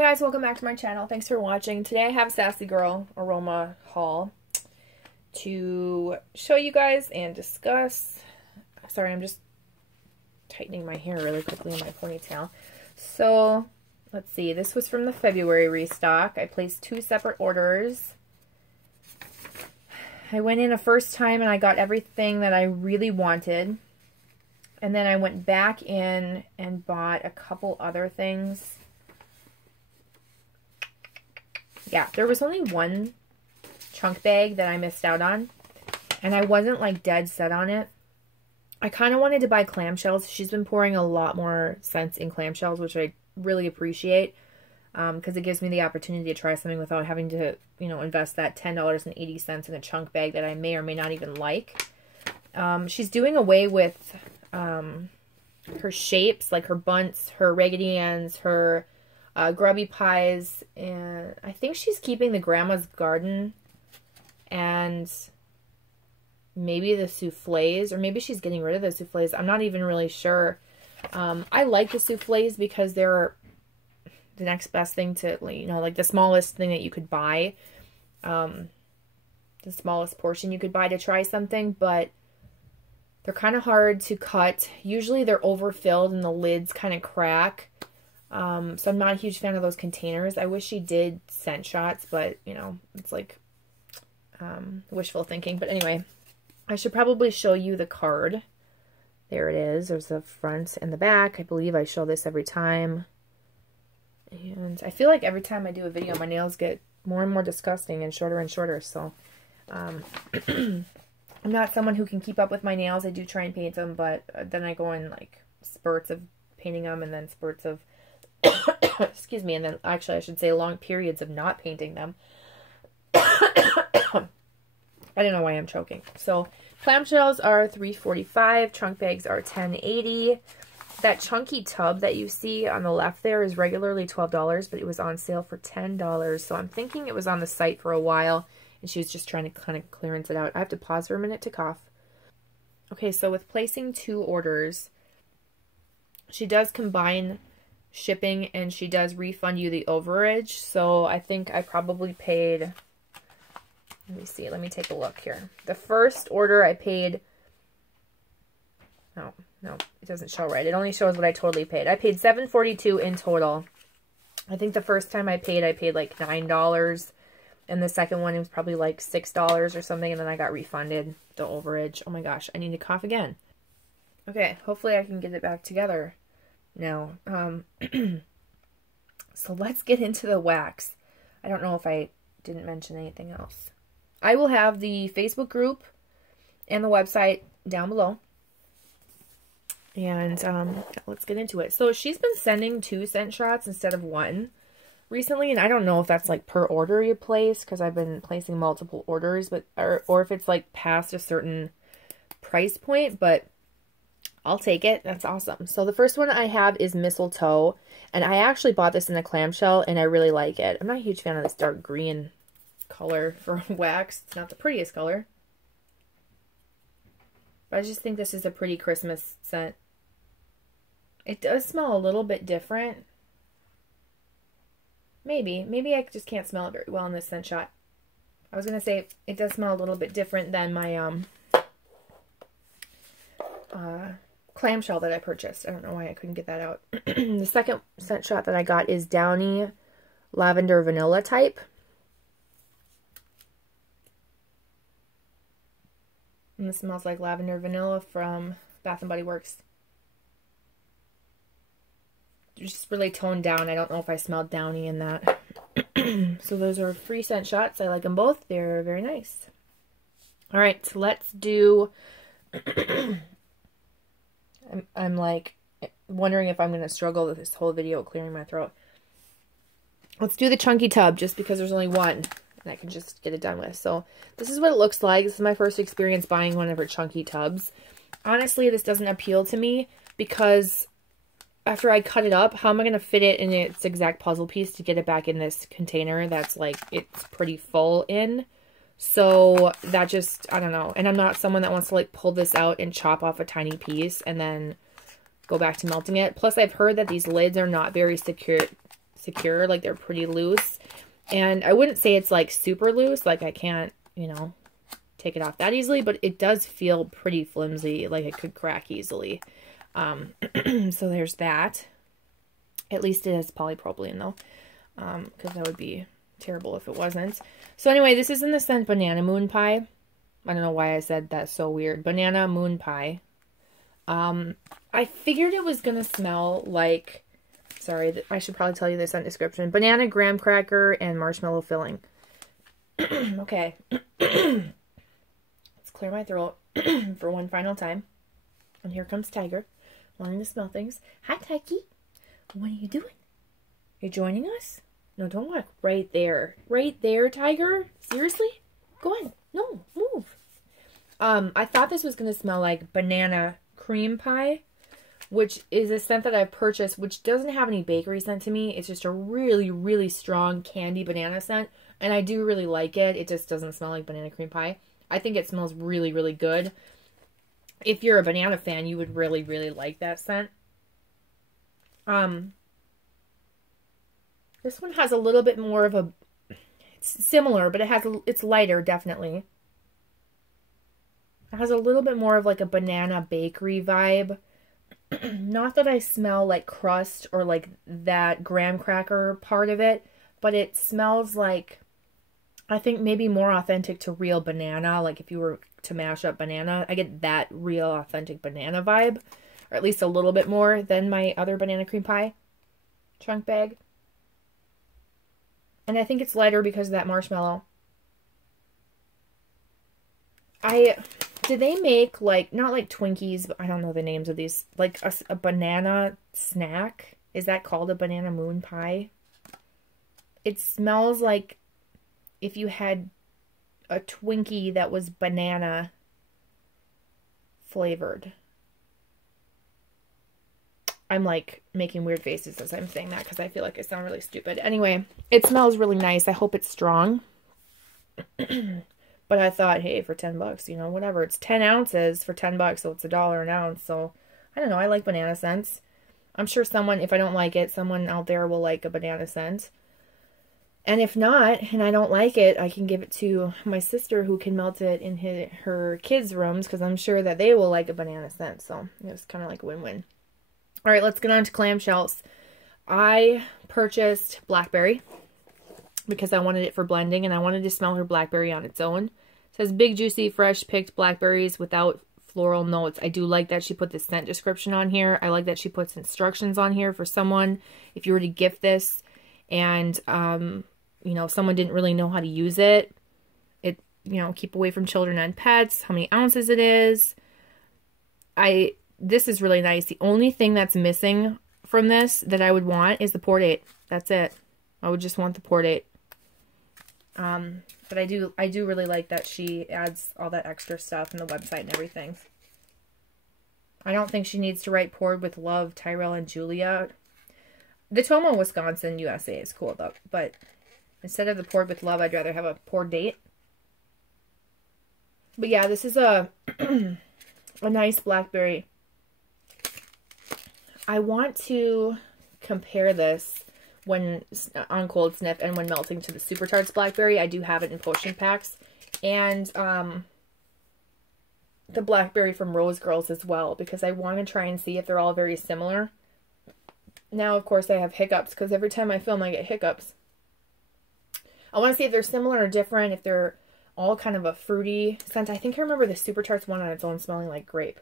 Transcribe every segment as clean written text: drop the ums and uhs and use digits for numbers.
guys, welcome back to my channel. Thanks for watching. Today I have Sassy Girl Aroma haul to show you guys and discuss. Sorry, I'm just tightening my hair really quickly in my ponytail. So, let's see. This was from the February restock. I placed 2 separate orders. I went in a first time and I got everything that I really wanted. And then I went back in and bought a couple other things. Yeah, there was only one chunk bag that I missed out on. And I wasn't like dead set on it. I kind of wanted to buy clamshells. She's been pouring a lot more scents in clamshells, which I really appreciate. Because it gives me the opportunity to try something without having to, you know, invest that $10.80 in a chunk bag that I may or may not even like. She's doing away with her shapes, like her bunts, her Raggedy Anns, her grubby pies, and I think she's keeping the Grandma's Garden and maybe the souffles, or maybe she's getting rid of the souffles. I'm not even really sure. I like the souffles because they're the next best thing to, you know, like the smallest thing that you could buy, the smallest portion you could buy to try something, but they're kind of hard to cut. Usually they're overfilled and the lids kind of crack. So I'm not a huge fan of those containers. I wish she did scent shots, but, you know, it's like wishful thinking. But anyway, I should probably show you the card. There it is. There's the front and the back. I believe I show this every time. And I feel like every time I do a video, my nails get more and more disgusting and shorter. So I'm not someone who can keep up with my nails. I do try and paint them, but then I go in like spurts of painting them and then spurts of excuse me, and then actually I should say long periods of not painting them. I don't know why I'm choking. So clamshells are $3.45, trunk bags are $10.80. That chunky tub that you see on the left there is regularly $12, but it was on sale for $10. So I'm thinking it was on the site for a while and she was just trying to kind of clearance it out. I have to pause for a minute to cough. Okay, so with placing 2 orders, she does combine shipping and she does refund you the overage. So I think I probably paid, let me see, let me take a look here. The first order I paid, no, it doesn't show right. It only shows what I totally paid. I paid $7.42 in total. I think the first time I paid like $9. And the second one, it was probably like $6 or something. And then I got refunded the overage. Oh my gosh, I need to cough again. Okay, hopefully I can get it back together now. So let's get into the wax. I don't know if I didn't mention anything else. I will have the Facebook group and the website down below. And let's get into it. So she's been sending 2 scent shots instead of 1 recently, and I don't know if that's like per order you place, because I've been placing multiple orders, but or if it's like past a certain price point, but I'll take it. That's awesome. So the first one I have is Mistletoe, and I actually bought this in a clamshell and I really like it. I'm not a huge fan of this dark green color for wax. It's not the prettiest color, but I just think this is a pretty Christmas scent. It does smell a little bit different. Maybe I just can't smell it very well in this scent shot. I was going to say it does smell a little bit different than my clamshell that I purchased. I don't know why I couldn't get that out. The second scent shot that I got is Downy Lavender Vanilla type. And this smells like lavender vanilla from Bath & Body Works. Just really toned down. I don't know if I smelled downy in that. So those are free scent shots. I like them both. They're very nice. All right, so let's do... I'm like wondering if I'm going to struggle with this whole video clearing my throat. Let's do the chunky tub just because there's only one and I can just get it done with. So this is what it looks like. This is my first experience buying one of her chunky tubs. Honestly, this doesn't appeal to me because after I cut it up, how am I going to fit it in its exact puzzle piece to get it back in this container that's like, it's pretty full in? So that just, I don't know. And I'm not someone that wants to like pull this out and chop off a tiny piece and then go back to melting it. Plus I've heard that these lids are not very secure secure. Like, they're pretty loose. And I wouldn't say it's, like, super loose. Like, I can't, you know, take it off that easily. But it does feel pretty flimsy. Like, it could crack easily. So there's that. At least it has polypropylene, though. Because that would be terrible if it wasn't. So anyway, this is in the scent Banana Moon Pie. I don't know why I said that's so weird. Banana Moon Pie. I figured it was going to smell like, sorry, I should probably tell you the scent description. Banana, graham cracker, and marshmallow filling. Okay. Let's clear my throat for one final time. And here comes Tiger, wanting to smell things. Hi, Tikey. What are you doing? You're joining us? No, don't walk right there. Right there, Tiger? Seriously? Go on. No, move. I thought this was going to smell like banana cream pie, which is a scent that I've purchased, which doesn't have any bakery scent to me. It's just a really, really strong candy banana scent, and I do really like it. It just doesn't smell like banana cream pie. I think it smells really, really good. If you're a banana fan, you would really, really like that scent. This one has a little bit more of a, it's similar, but it's lighter, definitely. It has a little bit more of like a banana bakery vibe. Not that I smell like crust or like that graham cracker part of it, but it smells like, I think maybe more authentic to real banana. Like if you were to mash up banana, I get that real authentic banana vibe, or at least a little bit more than my other banana cream pie chunk bag. And I think it's lighter because of that marshmallow. Did they make, like, not like Twinkies, but I don't know the names of these, like a banana snack? Is that called a banana moon pie? It smells like if you had a Twinkie that was banana flavored. I'm like making weird faces as I'm saying that because I feel like I sound really stupid. Anyway, it smells really nice. I hope it's strong. But I thought, hey, for 10 bucks, you know, whatever. It's 10 ounces for 10 bucks, so it's $1 an ounce. So, I don't know. I like banana scents. I'm sure someone, if I don't like it, someone out there will like a banana scent. And if not, and I don't like it, I can give it to my sister who can melt it in her kids' rooms because I'm sure that they will like a banana scent. So, it was kind of like a win-win. All right, let's get on to clamshells. I purchased Blackberry because I wanted it for blending and I wanted to smell her Blackberry on its own. It says big, juicy, fresh picked blackberries without floral notes. I do like that she put the scent description on here. I like that she puts instructions on here for someone if you were to gift this and, you know, someone didn't really know how to use it. You know, keep away from children and pets, how many ounces it is. This is really nice. The only thing that's missing from this that I would want is the pour date. That's it. I would just want the pour date. But I do really like that she adds all that extra stuff in the website and everything. I don't think she needs to write poured with love, Tyrell and Julia. The Tomo, Wisconsin, USA is cool though. But instead of the poured with love, I'd rather have a pour date. But yeah, this is a nice blackberry. I want to compare this when on cold sniff and when melting to the Super Tarts Blackberry. I do have it in potion packs. And the Blackberry from Rose Girls as well, because I want to try and see if they're all very similar. Now, of course, I have hiccups because every time I film, I get hiccups. I want to see if they're similar or different, if they're all kind of a fruity scent. I think I remember the Super Tarts one on its own smelling like grape.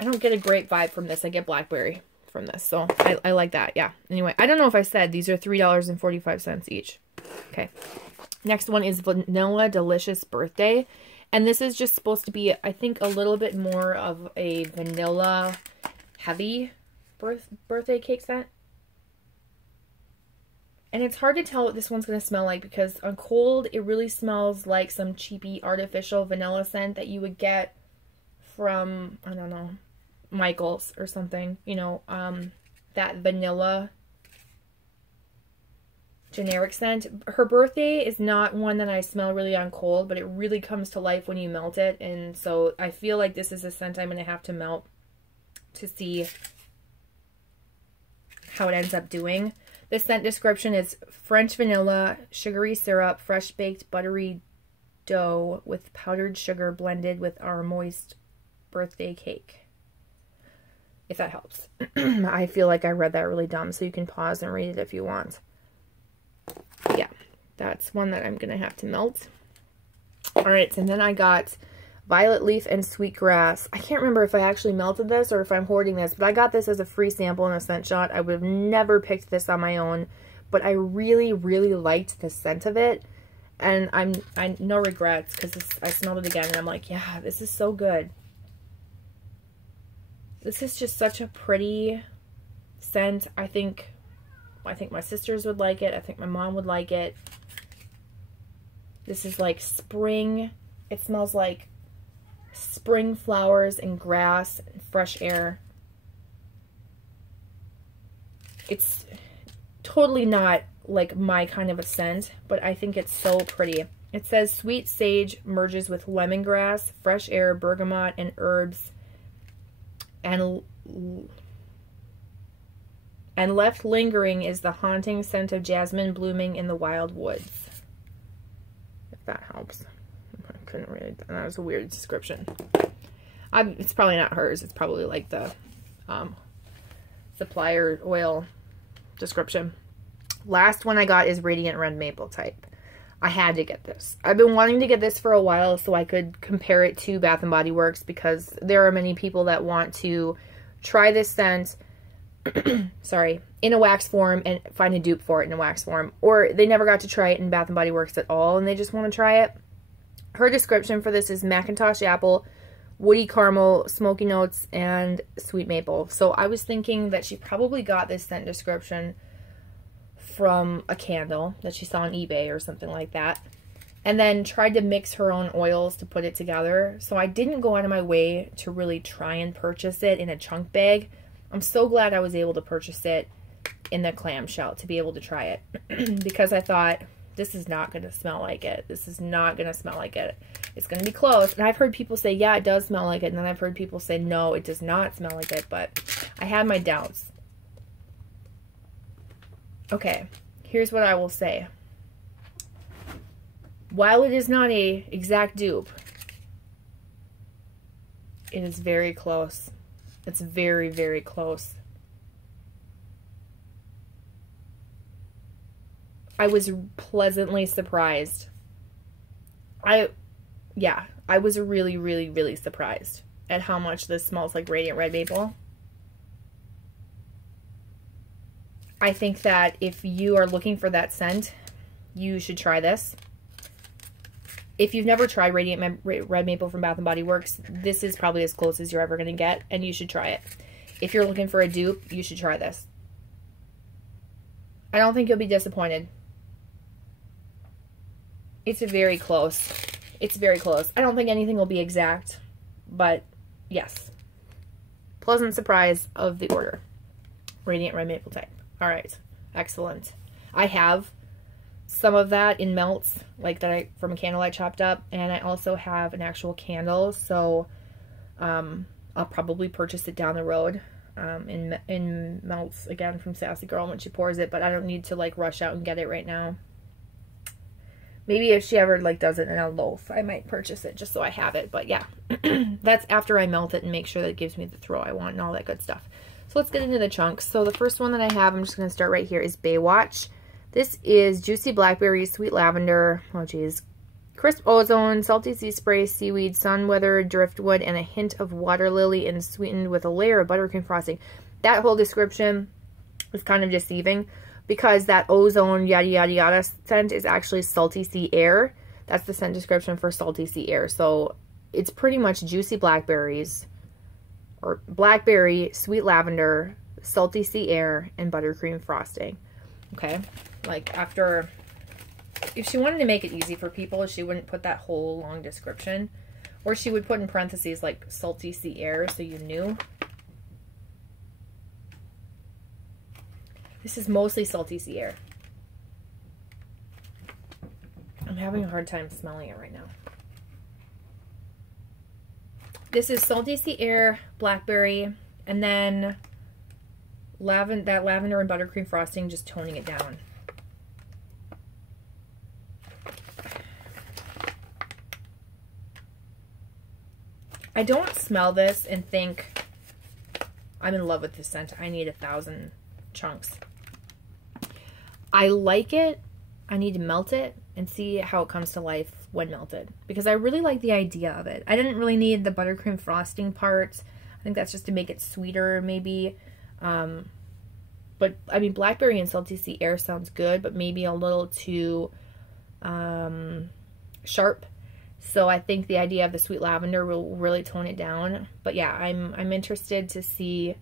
I don't get a grape vibe from this. I get blackberry from this. So I like that. Yeah. Anyway, I don't know if I said these are $3.45 each. Okay. Next one is Vanilla Delicious Birthday. And this is just supposed to be, I think, a little bit more of a vanilla heavy birthday cake scent. And it's hard to tell what this one's going to smell like because on cold, it really smells like some cheapy artificial vanilla scent that you would get from, I don't know, Michael's or something, you know, that vanilla generic scent. Her birthday is not one that I smell really on cold, but it really comes to life when you melt it. And so I feel like this is a scent I'm going to have to melt to see how it ends up doing. The scent description is French vanilla, sugary syrup, fresh baked buttery dough with powdered sugar blended with our moist birthday cake. If that helps. I feel like I read that really dumb, so you can pause and read it if you want. Yeah, that's one that I'm going to have to melt. Alright, and then I got violet leaf and sweetgrass. I can't remember if I actually melted this or if I'm hoarding this, but I got this as a free sample in a scent shot. I would have never picked this on my own, but I really, really liked the scent of it. And I no regrets, because I smelled it again and I'm like, yeah, this is so good. This is just such a pretty scent. I think my sisters would like it. I think my mom would like it. This is like spring. It smells like spring flowers and grass and fresh air. It's totally not like my kind of a scent, but I think it's so pretty. It says sweet sage merges with lemongrass, fresh air, bergamot, and herbs, and left lingering is the haunting scent of jasmine blooming in the wild woods. If that helps. I couldn't read that. That was a weird description. It's probably not hers. It's probably like the supplier oil description. Last one I got is Radiant Red Maple type. I had to get this. I've been wanting to get this for a while so I could compare it to Bath & Body Works, because there are many people that want to try this scent sorry, in a wax form and find a dupe for it in a wax form, or they never got to try it in Bath & Body Works at all and they just want to try it. Her description for this is Macintosh apple, woody caramel, smoky notes, and sweet maple. So I was thinking that she probably got this scent description from a candle that she saw on eBay or something like that, and then tried to mix her own oils to put it together. So I didn't go out of my way to really try and purchase it in a chunk bag. I'm so glad I was able to purchase it in the clamshell to be able to try it because I thought, this is not going to smell like it. This is not going to smell like it. It's going to be close. And I've heard people say, yeah, it does smell like it. And then I've heard people say, no, it does not smell like it. But I had my doubts. Okay, here's what I will say. While it is not a exact dupe, it is very close. It's very, very close. I was pleasantly surprised. I was really, really, really surprised at how much this smells like Radiant Red Maple. I think that if you are looking for that scent, you should try this. If you've never tried Radiant Red Maple from Bath & Body Works, this is probably as close as you're ever going to get, and you should try it. If you're looking for a dupe, you should try this. I don't think you'll be disappointed. It's very close. It's very close. I don't think anything will be exact, but yes. Pleasant surprise of the order. Radiant Red Maple type. All right. Excellent. I have some of that in melts, like that I from a candle I chopped up, and I also have an actual candle, so I'll probably purchase it down the road in melts again from Sassy Girl when she pours it, but I don't need to like rush out and get it right now. Maybe if she ever like does it in a loaf, I might purchase it just so I have it. But yeah, that's after I melt it and make sure that it gives me the throw I want and all that good stuff. So let's get into the chunks. So the first one that I have, I'm just going to start right here, is Baywatch. This is juicy blackberry, sweet lavender, oh geez, crisp ozone, salty sea spray, seaweed, sun-weathered driftwood, and a hint of water lily, and sweetened with a layer of buttercream frosting. That whole description is kind of deceiving, because that ozone yada yada yada scent is actually salty sea air. That's the scent description for salty sea air. So it's pretty much juicy blackberries, or blackberry, sweet lavender, salty sea air, and buttercream frosting. Okay, like after, if she wanted to make it easy for people, she wouldn't put that whole long description, or she would put in parentheses like salty sea air so you knew. This is mostly salty sea air. I'm having a hard time smelling it right now. This is salty sea air, blackberry, and then that lavender and buttercream frosting, just toning it down. I don't smell this and think I'm in love with this scent. I need 1,000 chunks. I like it. I need to melt it and see how it comes to life when melted, because I really like the idea of it. I didn't really need the buttercream frosting part. I think that's just to make it sweeter, maybe. But I mean, blackberry and salty sea air sounds good, but maybe a little too sharp. So I think the idea of the sweet lavender will really tone it down. But yeah, I'm interested to see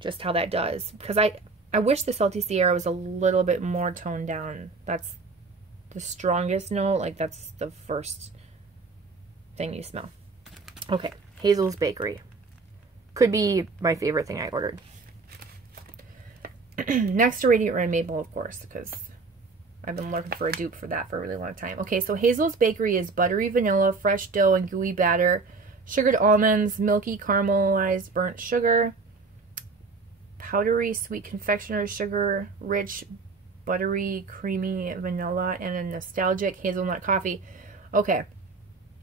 just how that does, because I wish the salty sea air was a little bit more toned down. That's the strongest note. Like, that's the first thing you smell. Okay, Hazel's Bakery. Could be my favorite thing I ordered. Next to Radiant Red Maple, of course, because I've been looking for a dupe for that for a really long time. Okay, so Hazel's Bakery is buttery vanilla, fresh dough, and gooey batter, sugared almonds, milky caramelized burnt sugar, powdery sweet confectioner's sugar, rich buttery creamy vanilla, and a nostalgic hazelnut coffee. Okay,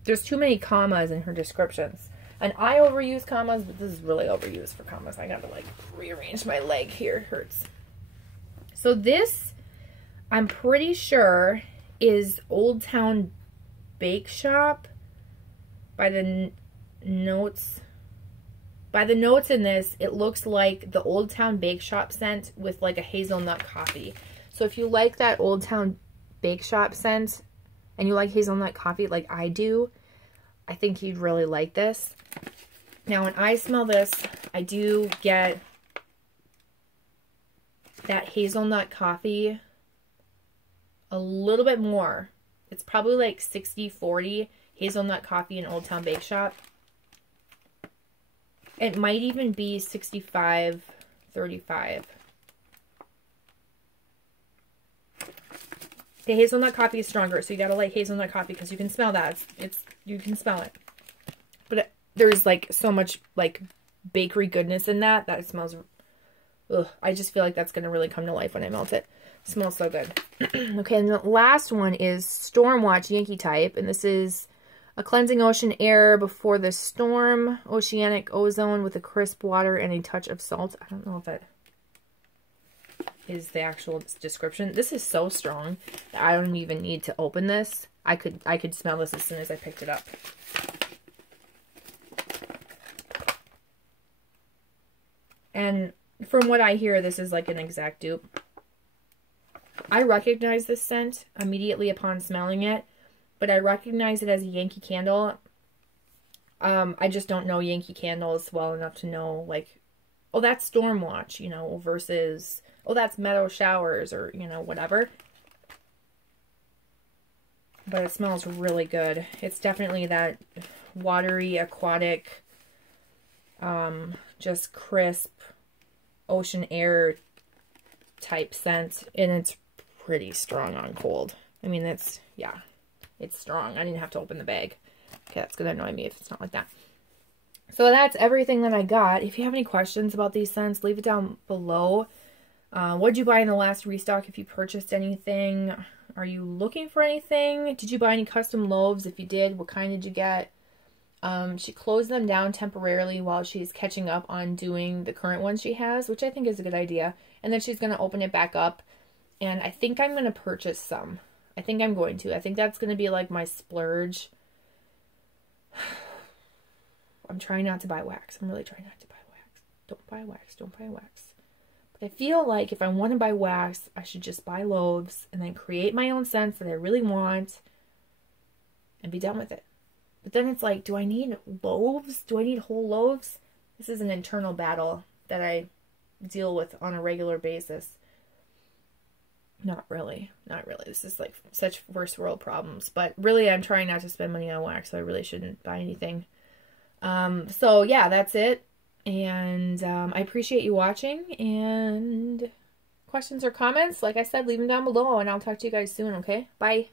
there's too many commas in her descriptions. And I overuse commas, but this is really overused for commas. I gotta like rearrange my leg here. It hurts. So this, I'm pretty sure, is Old Town Bake Shop. By the notes in this, it looks like the Old Town Bake Shop scent with like a hazelnut coffee. So if you like that Old Town Bake Shop scent and you like hazelnut coffee like I do, I think you'd really like this. Now, when I smell this, I do get that hazelnut coffee a little bit more. It's probably like 60-40 hazelnut coffee and Old Town Bake Shop. It might even be 65-35. The hazelnut coffee is stronger, so you gotta like hazelnut coffee because you can smell that. You can smell it. But there's like so much like bakery goodness in that it smells. Ugh, I just feel like that's gonna really come to life when I melt it. It smells so good. Okay, and the last one is Stormwatch Yankee Type, and this is a cleansing ocean air before the storm, oceanic ozone with a crisp water and a touch of salt. I don't know if that is the actual description. This is so strong that I don't even need to open this. I could smell this as soon as I picked it up. And from what I hear, this is like an exact dupe. I recognize this scent immediately upon smelling it, but I recognize it as a Yankee Candle. I just don't know Yankee Candles well enough to know, like, oh, that's Stormwatch, you know, versus, oh, that's Meadow Showers, or, you know, whatever. But it smells really good. It's definitely that watery, aquatic, just crisp, ocean air type scent. And it's pretty strong on cold. I mean, it's strong. I didn't have to open the bag. Okay, that's going to annoy me if it's not like that. So that's everything that I got. If you have any questions about these scents, leave it down below. What did you buy in the last restock if you purchased anything? Are you looking for anything? Did you buy any custom loaves? If you did, what kind did you get? She closed them down temporarily while she's catching up on doing the current ones she has, which I think is a good idea. And then she's going to open it back up. And I think I'm going to purchase some. I think I'm going to. I think that's going to be like my splurge. I'm trying not to buy wax. I'm really trying not to buy wax. Don't buy wax. Don't buy wax. But I feel like if I want to buy wax, I should just buy loaves and then create my own scents that I really want and be done with it. But then it's like, do I need loaves? Do I need whole loaves? This is an internal battle that I deal with on a regular basis. Not really. Not really. This is like such first world problems. But really, I'm trying not to spend money on wax, so I really shouldn't buy anything. So yeah, that's it. And I appreciate you watching. And questions or comments, like I said, leave them down below. And I'll talk to you guys soon, okay? Bye.